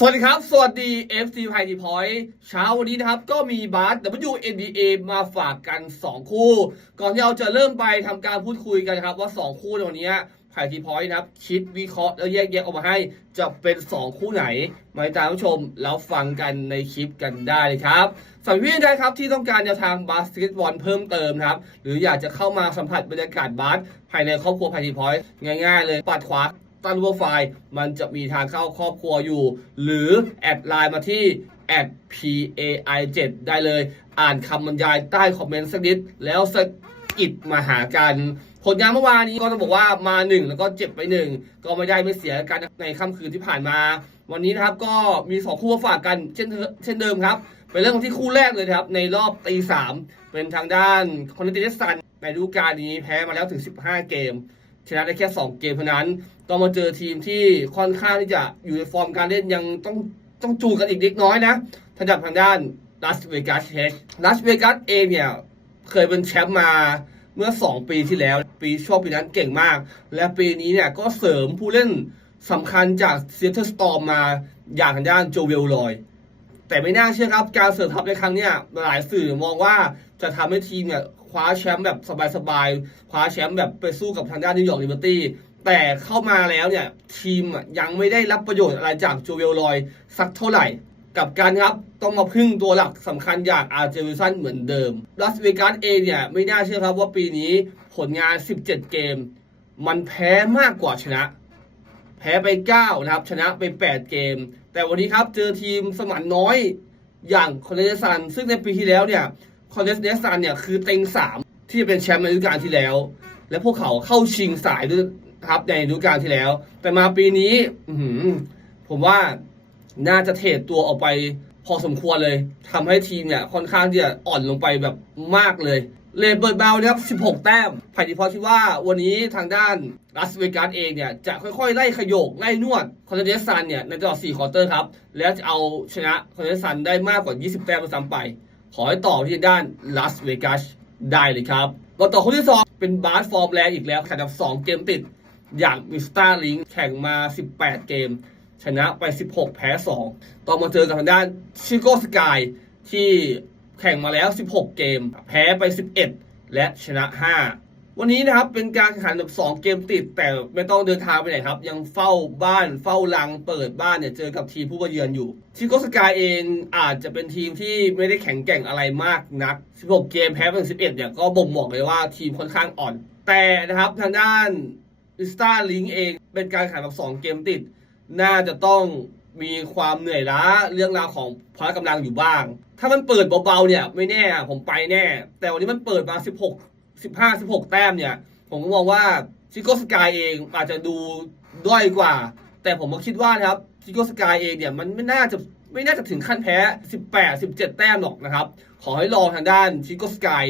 สวัสดีครับ สวัสดี FC ไพทีพอยต์เช้าวันนี้นะครับ ก็มีบาส WNBA มาฝากกัน 2 คู่ ก่อนที่เราจะเริ่มไปทำการพูดคุยกันนะครับ ว่า 2 คู่ในวันนี้ไพทีพอยต์นะครับ คิดวิเคราะห์แล้วแยกแยะออกมาให้ จะเป็น 2 คู่ไหน มาติดตามผู้ชมแล้วฟังกันในคลิปกันได้เลยครับสำหรับพี่ใดครับที่ต้องการแนวทางบาสเกตบอลเพิ่มเติมครับหรืออยากจะเข้ามาสัมผัสบรรยากาศบาสภายในครอบครัวไพทีพอยต์ง่าย ๆ เลยปัดขวา ตั้งรูปไฟล์มันจะมีทางเข้าครอบครัวอยู่ หรือแอดไลน์มาที่ @pai7 ได้เลย อ่านคำบรรยายใต้คอมเมนต์สักนิด แล้วสกิดมาหากัน ผลงานเมื่อวานนี้ก็ต้องบอกว่ามาหนึ่งแล้วก็เจ็บไปหนึ่งก็ไม่ได้ไม่เสียกันในค่ำคืนที่ผ่านมา วันนี้นะครับก็มีสองคู่มาฝากกันเช่นเช่นเดิมครับไปเริ่มกันที่คู่แรกเลยครับ ในรอบตีสามเป็นทางด้านคอนเนติเนสันในฤดูกาลนี้แพ้มาแล้วถึง 15 เกม ชนะได้แค่ 2 เกมเท่านั้น ต้องมาเจอทีมที่ค่อนข้างที่จะอยู่ในฟอร์มการเล่นยังต้องต้องจูกันอีกเล็กน้อยนะทางด้านทางด้านลัสเวกัสเฮลัสเวกัสเองเนี่ย เคยเป็นแชมป์มาเมื่อ 2 ปีที่แล้ว ปีช่วงปีนั้นเก่งมาก และปีนี้เนี่ยก็เสริมผู้เล่นสำคัญจากเซียเทอร์สตอมมาอย่างทางด้านโจเวลลอย แต่ไม่น่าเชื่อครับ การเสริมทัพในครั้งเนี้ยหลายสื่อมองว่าจะทำให้ทีมเนี่ย คว้าแชมป์แบบสบายๆคว้าแชมป์แบบไปสู้กับทางด้านนิวยอร์กลิเบอร์ตี้แต่เข้ามาแล้วเนี่ยทีมยังไม่ได้รับประโยชน์อะไรจากโจเวลลอยสักเท่าไหร่ กับการครับต้องมาพึ่งตัวหลักสำคัญอย่างอาร์เจวิสันเหมือนเดิมลัสเวกัสเองเนี่ยไม่น่าเชื่อครับว่าปีนี้ผลงาน 17 เกม มันแพ้มากกว่าชนะ แพ้ไป 9 นะครับ ชนะไป 8 เกม แต่วันนี้ครับเจอทีมสมันน้อยอย่างคอนเนซันซึ่งในปีที่แล้วเนี่ย คอนเนซันเนี่ยคือเต็ง3ที่จะเป็นแชมป์ในฤดูกาลที่แล้ว และพวกเขาเข้าชิงสายด้วยครับในฤดูกาลที่แล้ว แต่มาปีนี้อืผมว่าน่าจะเทรดตัวออกไปพอสมควรเลยทำให้ทีมเนี่ยค่อนข้างที่จะอ่อนลงไปแบบมากเลยเลเบิร์ดเบลนะครับ 16 แต้มไผ่ดิพอที่ว่าวันนี้ทางด้านลัสเวกัสเองเนี่ยจะค่อยๆ ไล่ขยกไล่นวดคอนเทนซันเนี่ยในตลอด 4 ควอเตอร์ครับ แล้วจะเอาชนะคอนเทนซันได้มากกว่า 20 แต้มซ้ำไป ขอให้ต่อที่ด้านลาสเวกัสได้เลยครับมาต่อคนที่ 2 เป็นบาสฟอร์มแรงอีกแล้วแข่งกับ 2 เกมติด อย่างมิสตาลิงแข่งมา 18 เกม ชนะไป 16 แพ้ 2ต่อมาเจอกับทางด้านชิโกสกายที่แข่งมาแล้ว 16 เกม แพ้ไป 11 และชนะ 5 วันนี้นะครับเป็นการแข่งขันแบบ2เกมติด แต่ไม่ต้องเดินทางไปไหนครับ ยังเฝ้าบ้านเฝ้าลังเปิดบ้านเนี่ยเจอกับทีมผู้มาเยือนอยู่ชิโกสกายเองอาจจะเป็นทีมที่ไม่ได้แข็งแกร่งอะไรมากนัก 16 เกมแพ้ไปถึง11เนี่ยก็บ่งบอกเลยว่าทีมค่อนข้างอ่อน แต่นะครับทางด้านอิสตาลิงเองเป็นการแข่งแบบ2เกมติด น่าจะต้องมีความเหนื่อยล้าเรื่องราวของพละกำลังอยู่บ้าง ถ้ามันเปิดเบาๆเนี่ยไม่แน่ผมไปแน่ แต่วันนี้มันเปิดมา 16 15 16แต้มเนี่ย ผมก็มองว่าชิโกสกายเองอาจจะดูด้อยกว่า แต่ผมก็คิดว่านะครับชิโกสกายเองเนี่ยมันไม่น่าจะไม่น่าจะถึงขั้นแพ้ 18 17 แต้มหรอกนะครับ ขอให้ลองทางด้านชิโกสกาย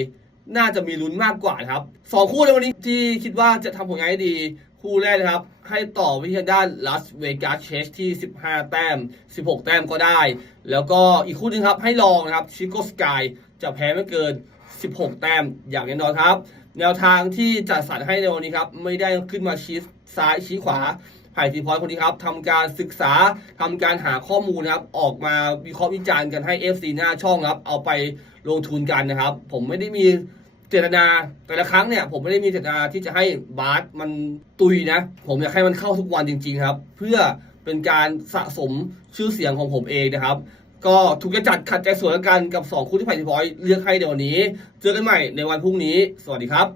น่าจะมีลุ้นมากกว่าครับสองคู่ในวันนี้ที่คิดว่าจะทำผลงานได้ดี คู่แรกนะครับ ให้ต่อไปที่ทางด้านล a สเวกัสเชสที่ 15 แต้ม 16 แต้มก็ได้ แล้วก็อีกคู่หนึงครับ ให้ลองนะครับชิโกสกายจะแพ้ไม่เกิน 16 แต้มอย่างแน่นอนครับ แนวทางที่จัดสรรให้ในวันนี้ครับ ไม่ได้ขึ้นมาชี้ซ้ายชี้ขวาไผ่ทีพอยคนนี้ครับทำการศึกษาทำการหาข้อมูลนะครับ ออกมาวิเคราะห์วิจารณ์กันให้ FC หน้าช่องครับ เอาไปลงทุนกันนะครับ ผมไม่ได้มีเจตนาแต่ละครั้งเนี่ย ผมไม่ได้มีเจตนาที่จะให้บาสมันตุยนะ ผมอยากให้มันเข้าทุกวันจริง ๆ ครับ เพื่อเป็นการสะสมชื่อเสียงของผมเองนะครับ ก็ถูกจะจัดขัดใจสวยกันกับ 2 คู่ที่ไผ่ทีพอยต์เลือกให้ในวันนี้ เจอกันใหม่ในวันพรุ่งนี้ สวัสดีครับ